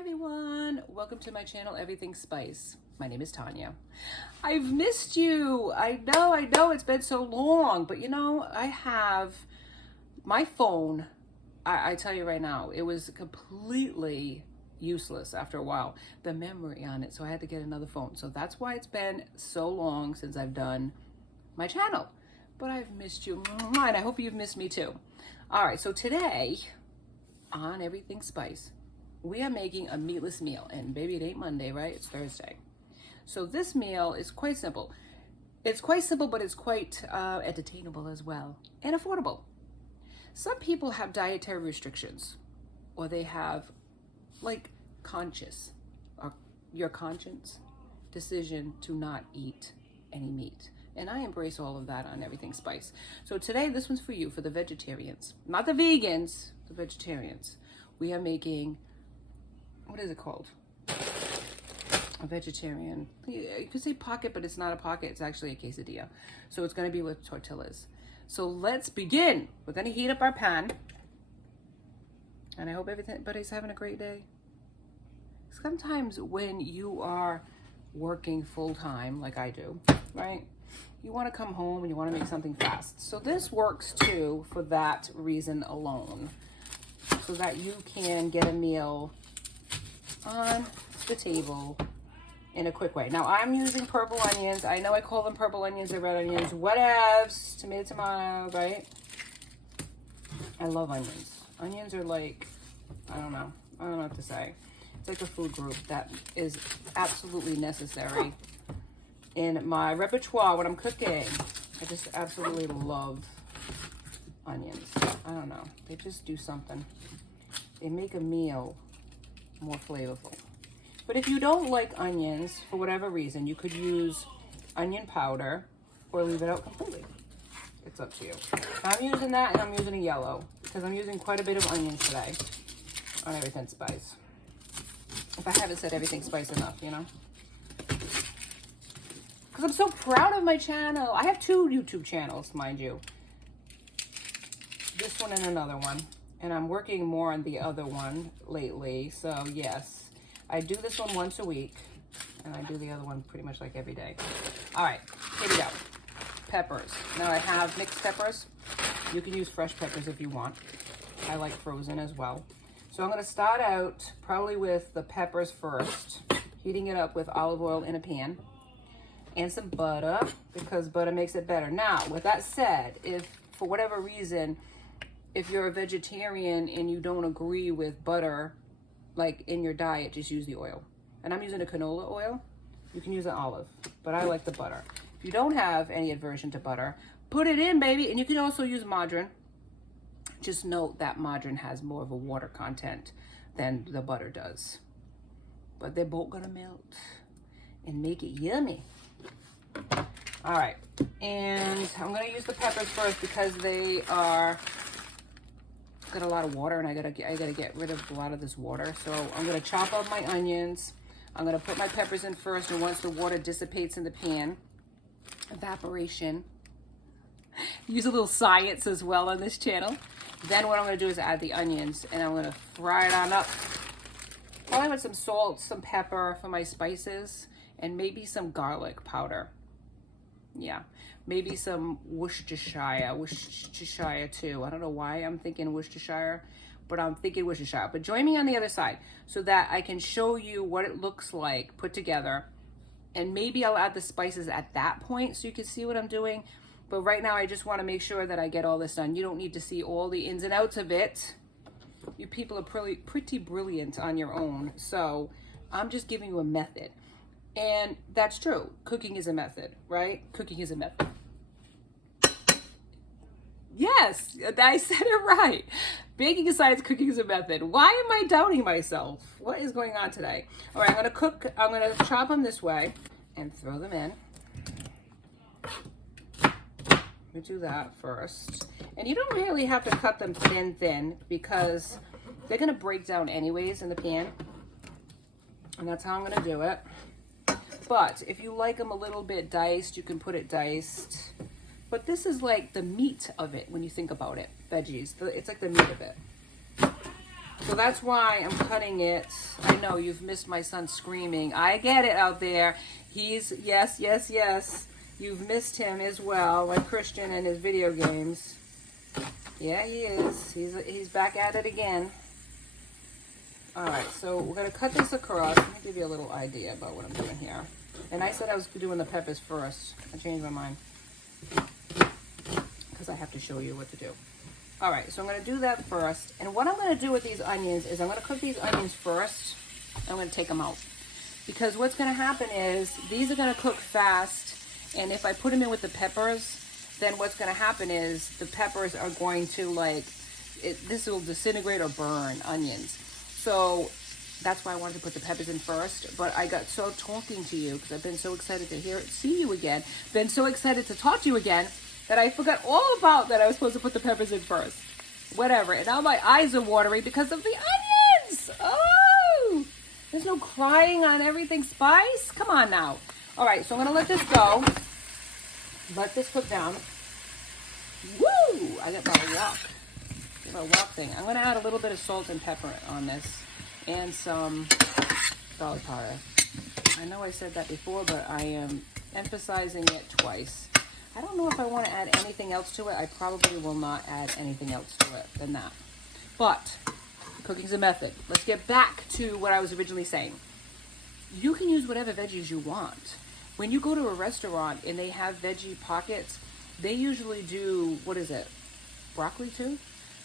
everyone, welcome to my channel, Everything Spice. My name is Tanya. I've missed you. I know, it's been so long, but you know, I have my phone. I tell you right now, it was completely useless after a while, the memory on it, so I had to get another phone. So that's why it's been so long since I've done my channel, but I've missed you, and I hope you've missed me too. All right, so today on Everything Spice, we are making a meatless meal, and baby, it ain't Monday, right? It's Thursday. So this meal is quite simple. It's quite simple, but it's quite entertainable as well, and affordable. Some people have dietary restrictions, or they have like your conscience decision to not eat any meat. And I embrace all of that on Everything Spice. So today, this one's for you, for the vegetarians, not the vegans, the vegetarians. We are making, what is it called? A vegetarian, you could say pocket, but it's not a pocket, it's actually a quesadilla. So it's gonna be with tortillas. So let's begin. We're gonna heat up our pan. And I hope everybody's having a great day. Sometimes when you are working full-time, like I do, right? You wanna come home and you wanna make something fast. So this works too for that reason alone, so that you can get a meal on the table in a quick way. Now I'm using purple onions. I know I call them purple onions or red onions, whatevs, tomato, right? I love onions. Onions are like, I don't know what to say. It's like a food group that is absolutely necessary in my repertoire when I'm cooking. I just absolutely love onions. I don't know, they just do something. They make a meal more flavorful. But if you don't like onions for whatever reason, you could use onion powder or leave it out completely. It's up to you. I'm using that, and I'm using a yellow because I'm using quite a bit of onions today on Everything Spice. If I haven't said Everything Spice enough, you know? Because I'm so proud of my channel. I have 2 YouTube channels, mind you. This one and another one. And I'm working more on the other one lately. So yes, I do this one once a week, and I do the other one pretty much like every day. All right, here we go. Peppers. Now I have mixed peppers. You can use fresh peppers if you want. I like frozen as well. So I'm gonna start out probably with the peppers first, heating it up with olive oil in a pan and some butter, because butter makes it better. Now, with that said, if for whatever reason, if you're a vegetarian and you don't agree with butter, like in your diet, just use the oil. And I'm using a canola oil. You can use an olive, but I like the butter. If you don't have any aversion to butter, put it in, baby. And you can also use margarine. Just note that margarine has more of a water content than the butter does. But they're both gonna melt and make it yummy. All right, and I'm gonna use the peppers first because they are got a lot of water, and I gotta get rid of a lot of this water. So I'm gonna chop up my onions. I'm gonna put my peppers in first, and once the water dissipates in the pan, evaporation. Use a little science as well on this channel. Then what I'm gonna do is add the onions, and I'm gonna fry it on up. Probably with some salt, some pepper for my spices, and maybe some garlic powder. Yeah, maybe some Worcestershire too. I don't know why I'm thinking Worcestershire, but I'm thinking Worcestershire. But join me on the other side so that I can show you what it looks like put together. And maybe I'll add the spices at that point so you can see what I'm doing. But right now I just want to make sure that I get all this done. You don't need to see all the ins and outs of it. You people are pretty brilliant on your own. So I'm just giving you a method. And that's true. Cooking is a method, right? Cooking is a method. Yes, I said it right. Baking aside, cooking is a method. Why am I doubting myself? What is going on today? All right, I'm gonna chop them this way and throw them in. Let me do that first. And you don't really have to cut them thin because they're gonna break down anyways in the pan. And that's how I'm gonna do it. But if you like them a little bit diced, you can put it diced. But this is like the meat of it when you think about it, veggies. It's like the meat of it. So that's why I'm cutting it. I know you've missed my son screaming. I get it out there. He's, yes, yes, yes. You've missed him as well, like Christian and his video games. Yeah, he is. He's back at it again. All right, so we're gonna cut this across. Let me give you a little idea about what I'm doing here. And I said I was doing the peppers first. I changed my mind because I have to show you what to do. All right, so I'm gonna do that first. And what I'm gonna do with these onions is I'm gonna cook these onions first. I'm gonna take them out. Because what's gonna happen is these are gonna cook fast. And if I put them in with the peppers, then what's gonna happen is the peppers are going to this will disintegrate or burn onions. So that's why I wanted to put the peppers in first. But I got so talking to you because I've been so excited to see you again. Been so excited to talk to you again that I forgot all about that I was supposed to put the peppers in first. Whatever. And now my eyes are watery because of the onions. Oh, there's no crying on everything spice. Come on now. All right, so I'm gonna let this go. Let this cook down. Woo! I got my wok thing. I'm gonna add a little bit of salt and pepper on this and some garlic powder. I know I said that before, but I am emphasizing it twice. I don't know if I want to add anything else to it. I probably will not add anything else to it than that. But cooking's a method. Let's get back to what I was originally saying. You can use whatever veggies you want. When you go to a restaurant and they have veggie pockets, they usually do, broccoli too?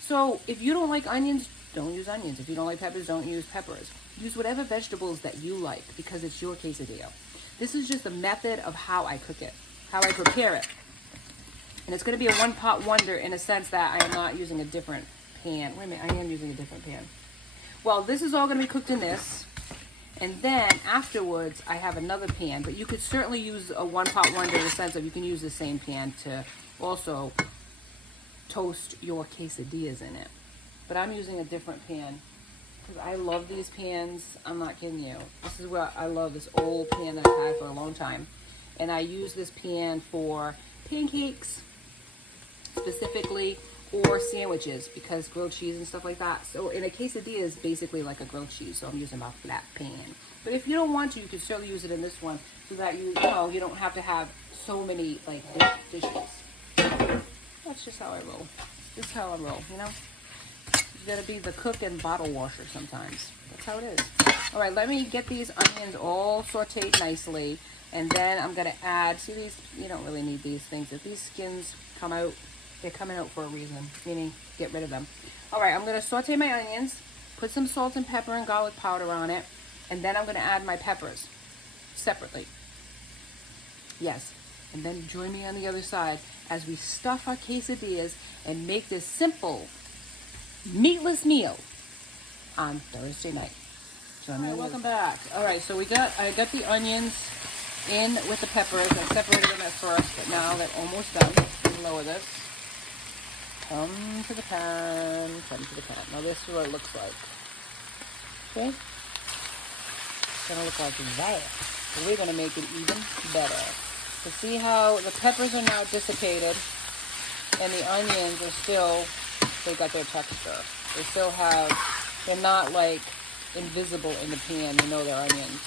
So if you don't like onions, don't use onions. If you don't like peppers, don't use peppers. Use whatever vegetables that you like because it's your quesadilla. This is just a method of how I cook it, how I prepare it. And it's going to be a one-pot wonder in a sense that I am not using a different pan. Wait a minute, I am using a different pan. Well, this is all going to be cooked in this. And then afterwards, I have another pan. But you could certainly use a one-pot wonder in the sense of you can use the same pan to also toast your quesadillas in it. But I'm using a different pan because I love these pans. I'm not kidding you. This is what I love, this old pan that I've had for a long time. And I use this pan for pancakes specifically, or sandwiches, because grilled cheese and stuff like that. So in a quesadilla is basically like a grilled cheese, so I'm using my flat pan. But if you don't want to, you can certainly use it in this one so that you don't have to have so many dishes. That's just how I roll. This is how I roll, you know? You gotta be the cook and bottle washer sometimes. That's how it is. All right, let me get these onions all sauteed nicely. And then I'm gonna add, see these, you don't really need these things. If these skins come out, they're coming out for a reason, meaning get rid of them. All right, I'm gonna saute my onions, put some salt and pepper and garlic powder on it, and then I'm gonna add my peppers separately. Yes, and then join me on the other side as we stuff our quesadillas and make this simple, meatless meal on Thursday night. So welcome back. All right, so I got the onions in with the peppers. I separated them at first, but now they're almost done. Lower this. Come to the pan. Now this is what it looks like. Okay? It's gonna look like that. So we're gonna make it even better. So see how the peppers are now dissipated and the onions are still, they got their texture. They still have, they're not like invisible in the pan. You know they're onions.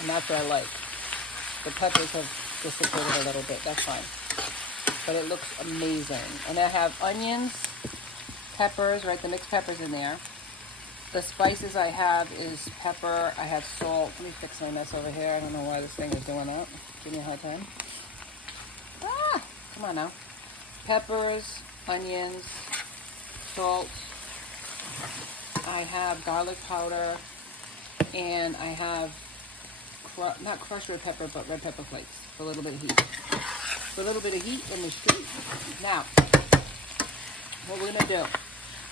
And that's what I like. The peppers have dissipated a little bit. That's fine. But it looks amazing. And I have onions, peppers, right? The mixed peppers in there. The spices I have is pepper. I have salt. Let me fix my mess over here. I don't know why this thing is doing that. Give me a hard time. Come on now. Peppers, onions, salt. I have garlic powder. And I have not crushed red pepper, but red pepper flakes for a little bit of heat. For a little bit of heat in the street. Now, what we're gonna do?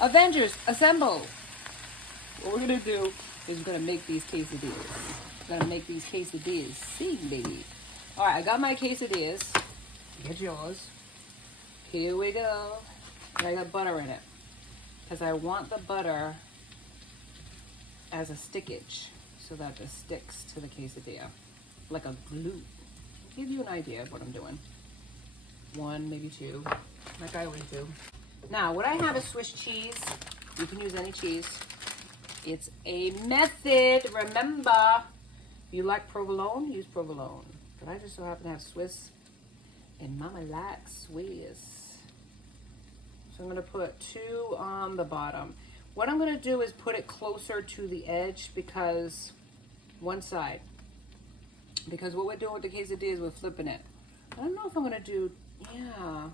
Avengers, assemble! What we're gonna do is we're gonna make these quesadillas. We're gonna make these quesadillas. See, baby. All right, I got my quesadillas. Get yours. Here we go. And I got butter in it because I want the butter as a stickage, so that it sticks to the quesadilla like a glue. I'll give you an idea of what I'm doing. 1, maybe 2, like I always do. Now, what I have is Swiss cheese. You can use any cheese. It's a method, remember. If you like provolone, use provolone. But I just so happen to have Swiss, and Mama likes Swiss. So I'm gonna put 2 on the bottom. What I'm gonna do is put it closer to the edge because one side. Because what we're doing with the quesadilla is we're flipping it. I don't know if I'm gonna do, yeah.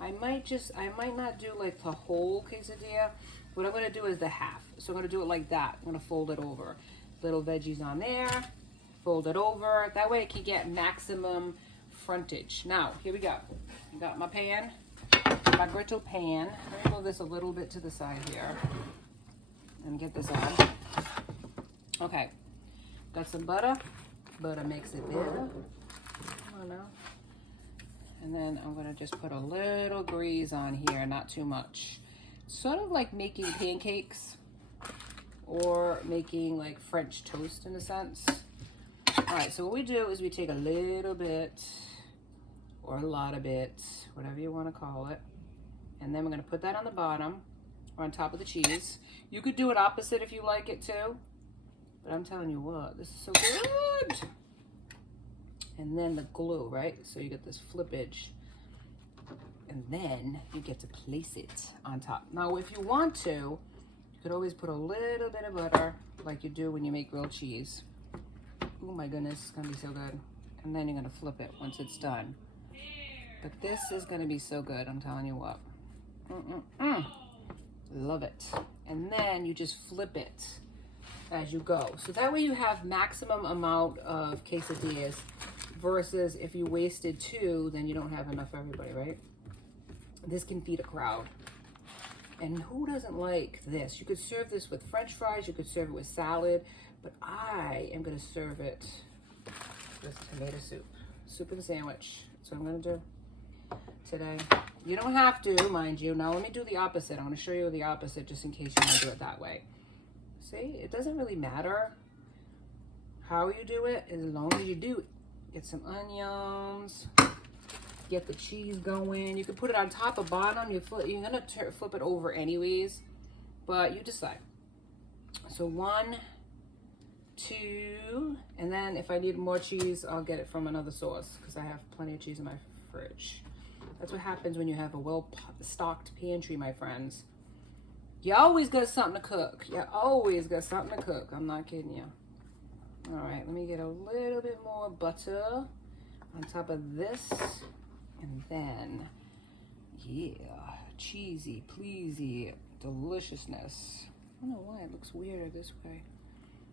I might not do like the whole quesadilla. What I'm gonna do is the half. So I'm gonna do it like that. I'm gonna fold it over. Little veggies on there, fold it over. That way it can get maximum frontage. Now, here we go. Got my pan, my brittle pan. Let me move this a little bit to the side here and get this on. Okay, got some butter. Butter makes it better. I don't know. And then I'm gonna just put a little grease on here, not too much. Sort of like making pancakes or making like French toast in a sense. All right, so what we do is we take a little bit or a lot of it, whatever you wanna call it. And then we're gonna put that on the bottom or on top of the cheese. You could do it opposite if you like it too. But I'm telling you what, this is so good. And then the glue, right? So you get this flippage. And then you get to place it on top. Now, if you want to, you could always put a little bit of butter like you do when you make grilled cheese. Oh my goodness, it's gonna be so good. And then you're gonna flip it once it's done. But this is gonna be so good, I'm telling you what. Love it. And then you just flip it as you go. So that way you have maximum amount of quesadillas versus if you wasted 2, then you don't have enough for everybody, right? This can feed a crowd. And who doesn't like this? You could serve this with French fries, you could serve it with salad, but I am gonna serve it with tomato soup. Soup and sandwich. That's what I'm gonna do today. You don't have to, mind you. Now let me do the opposite. I'm gonna show you the opposite just in case you wanna do it that way. See, it doesn't really matter how you do it as long as you do it. Get some onions, get the cheese going. You can put it on top or bottom. You're gonna flip it over anyways, but you decide. So 1, 2, and then if I need more cheese, I'll get it from another source because I have plenty of cheese in my fridge. That's what happens when you have a well-stocked pantry, my friends. You always got something to cook. You always got something to cook. I'm not kidding you. All right, let me get a little bit more butter on top of this. And then, yeah, cheesy, pleasy, deliciousness. I don't know why it looks weirder this way.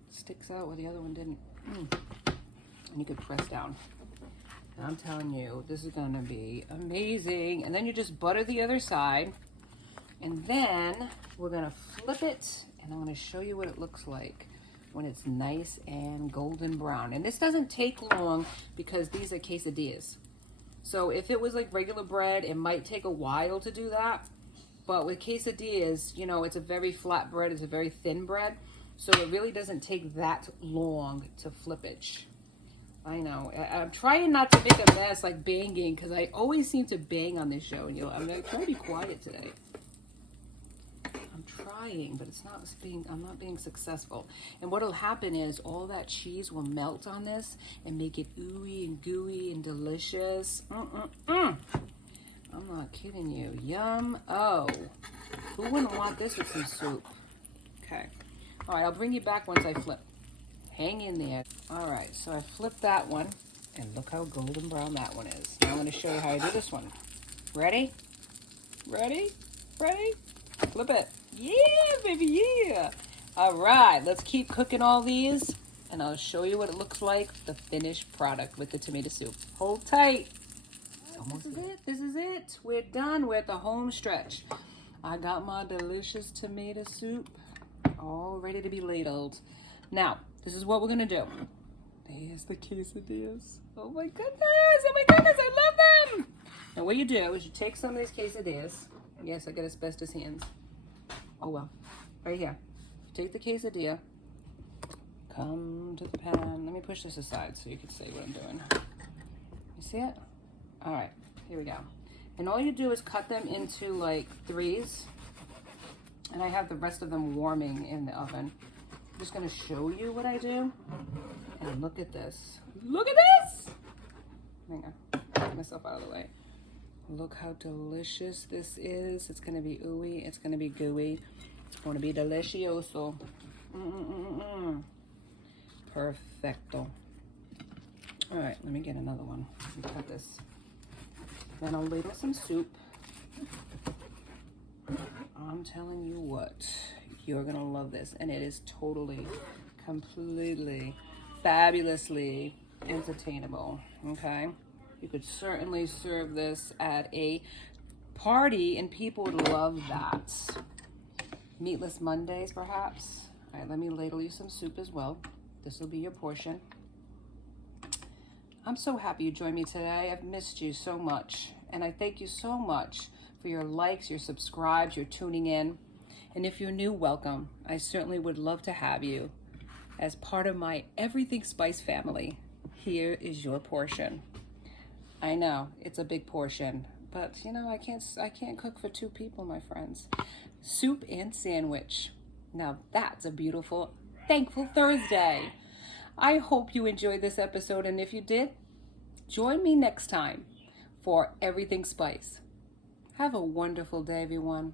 It sticks out where the other one didn't. And you could press down. And I'm telling you, this is gonna be amazing. And then you just butter the other side. And then we're gonna flip it, and I'm gonna show you what it looks like when it's nice and golden brown. And this doesn't take long because these are quesadillas. So if it was like regular bread, it might take a while to do that. But with quesadillas, you know, it's a very flat bread, it's a very thin bread. So it really doesn't take that long to flippage. I know. I'm trying not to make a mess like banging because I always seem to bang on this show. And I'm gonna try to be quiet today. I'm trying, but I'm not being successful. And what'll happen is all that cheese will melt on this and make it ooey and gooey and delicious. I'm not kidding you. Yum. Oh, who wouldn't want this with some soup? Okay. All right, I'll bring you back once I flip. Hang in there. All right, so I flipped that one, and look how golden brown that one is. Now I'm going to show you how I do this one. Ready? Ready? Ready? Flip it. Yeah, baby, yeah. All right, let's keep cooking all these, and I'll show you what it looks like, the finished product with the tomato soup. Hold tight. This is it. This is it. We're done. We're at the home stretch. I got my delicious tomato soup all ready to be ladled. Now, this is what we're going to do. There's the quesadillas. Oh my goodness. Oh my goodness. I love them. And what you do is you take some of these quesadillas. Yes, I got asbestos hands. Oh well. Right here. Take the quesadilla. Come to the pan. Let me push this aside so you can see what I'm doing. You see it? All right. Here we go. And all you do is cut them into like 3s. And I have the rest of them warming in the oven. I'm just gonna show you what I do. And look at this. Look at this! Hang on, get myself out of the way. Look how delicious this is. It's gonna be ooey, it's gonna be gooey. It's gonna be delicioso. Perfecto. All right, let me get another one. Let me cut this. Then I'll ladle some soup. I'm telling you what, you're gonna love this. And it is totally, completely, fabulously entertainable, okay? You could certainly serve this at a party and people would love that. Meatless Mondays, perhaps. All right, let me ladle you some soup as well. This will be your portion. I'm so happy you joined me today. I've missed you so much. And I thank you so much for your likes, your subscribes, your tuning in. And if you're new, welcome. I certainly would love to have you as part of my Everything Spice family. Here is your portion. I know it's a big portion, but you know, I can't cook for 2 people, my friends. Soup and sandwich. Now that's a beautiful, thankful Thursday. I hope you enjoyed this episode, and if you did, join me next time for Everything Spice. Have a wonderful day, everyone.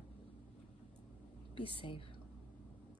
Be safe.